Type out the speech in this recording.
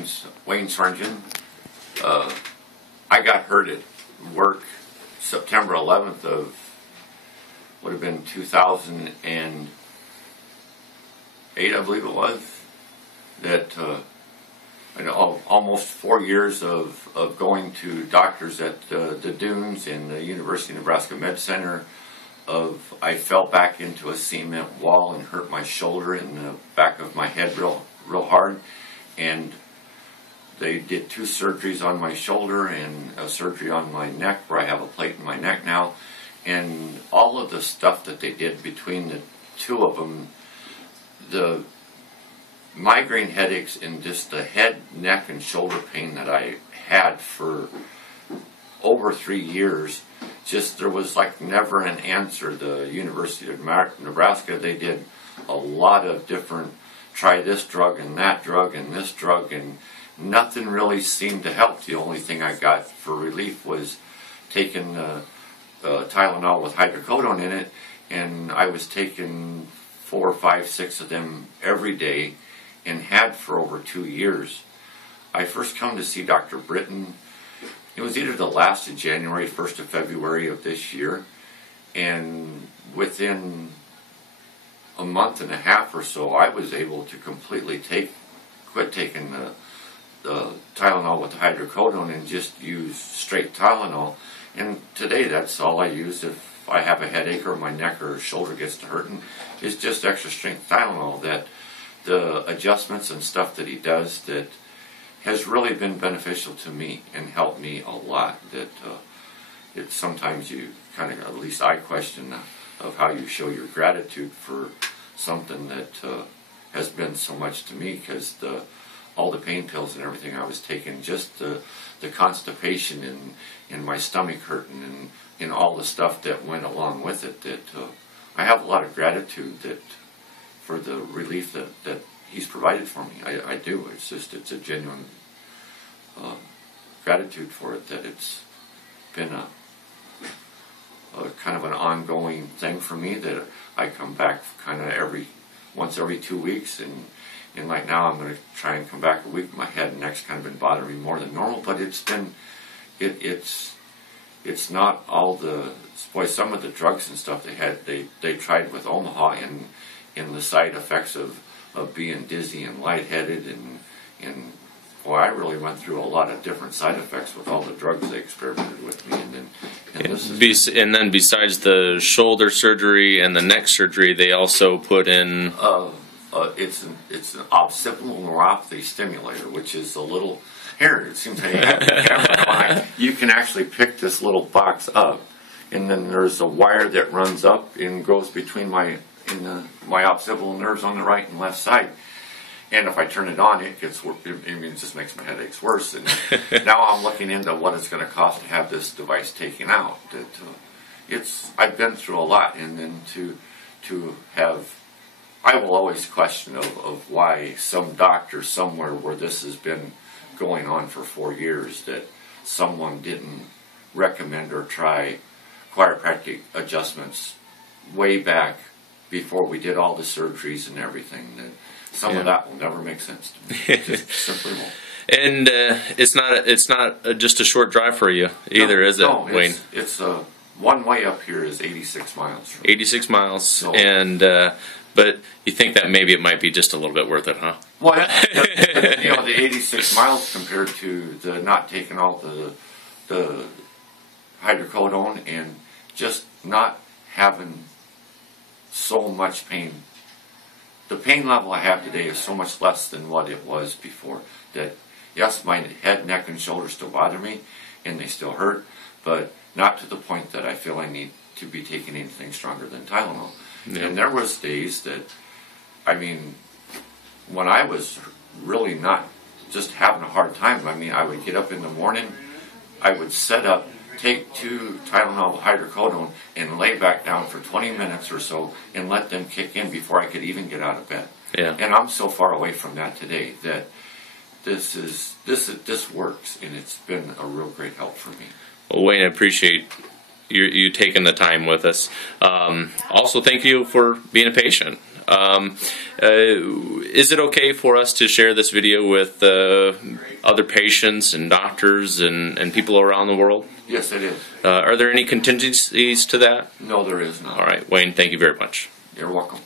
name's Wayne Sargent. I got hurt at work September 11th of, would have been 2008, I believe it was. That almost 4 years of going to doctors at the Dunes in the University of Nebraska Med Center. I fell back into a cement wall and hurt my shoulder in the back of my head real hard, and they did 2 surgeries on my shoulder and a surgery on my neck where I have a plate in my neck now, and all of the stuff that they did between the 2 of them, the migraine headaches and just the head, neck, and shoulder pain that I had for over 3 years, just there was like never an answer. The University of Nebraska, they did a lot of different, try this drug and that drug and this drug, and nothing really seemed to help. The only thing I got for relief was taking Tylenol with hydrocodone in it, and I was taking 4, 5, 6 of them every day and had for over 2 years. I first come to see Dr. Britton. It was either the last of January, 1st of February of this year, and within a month and a half or so, I was able to completely quit taking the Tylenol with the hydrocodone and just use straight Tylenol. And today, that's all I use if I have a headache or my neck or shoulder gets to hurting. It's just extra strength Tylenol. That the adjustments and stuff that he does that has really been beneficial to me and helped me a lot. That it's sometimes you kind of, at least I question of how you show your gratitude for something that has been so much to me, because all the pain pills and everything I was taking, just the constipation and my stomach hurting and all the stuff that went along with it, that I have a lot of gratitude for the relief that he's provided for me. I do. It's a genuine gratitude for it, that it's been a kind of an ongoing thing for me, that I come back kind of once every 2 weeks, and like now I'm going to try and come back a week. My head and neck's kind of been bothering me more than normal, but it's not all the, boy, some of the drugs and stuff they tried with Omaha in the side effects of being dizzy and lightheaded, and boy, I really went through a lot of different side effects with all the drugs they experimented with me, and then besides the shoulder surgery and the neck surgery, they also put in it's an occipital neuropathy stimulator, which is a little, here, it seems like you have the camera. You can actually pick this little box up, and then there's a wire that runs up and goes between my occipital nerves on the right and left side. And if I turn it on, it just makes my headaches worse. And now I'm looking into what it's going to cost to have this device taken out. I've been through a lot, and then to have, I will always question of why some doctor somewhere where this has been going on for 4 years, that someone didn't recommend or try chiropractic adjustments way back before we did all the surgeries and everything. That some of that will never make sense to me. It just simply won't. And it's not just a short drive for you either, is it, Wayne? It's one way up here is 86 miles. 86 miles, so, and but you think that maybe it might be just a little bit worth it, huh? Well, the 86 miles compared to the not taking all the hydrocodone and just not having so much pain. The pain level I have today is so much less than what it was before. That, yes, my head, neck, and shoulders still bother me, and they still hurt, but not to the point that I feel I need to be taking anything stronger than Tylenol. Yeah. And there was days that, I mean, when I was really not just having a hard time, I mean, I would get up in the morning, I would set up, take 2 Tylenol with hydrocodone and lay back down for 20 minutes or so and let them kick in before I could even get out of bed. Yeah. And I'm so far away from that today that this works, and it's been a real great help for me. Well, Wayne, I appreciate you taking the time with us. Also, thank you for being a patient. Is it okay for us to share this video with other patients and doctors and people around the world? Yes, it is. Are there any contingencies to that? No, there is not. All right, Wayne, thank you very much. You're welcome.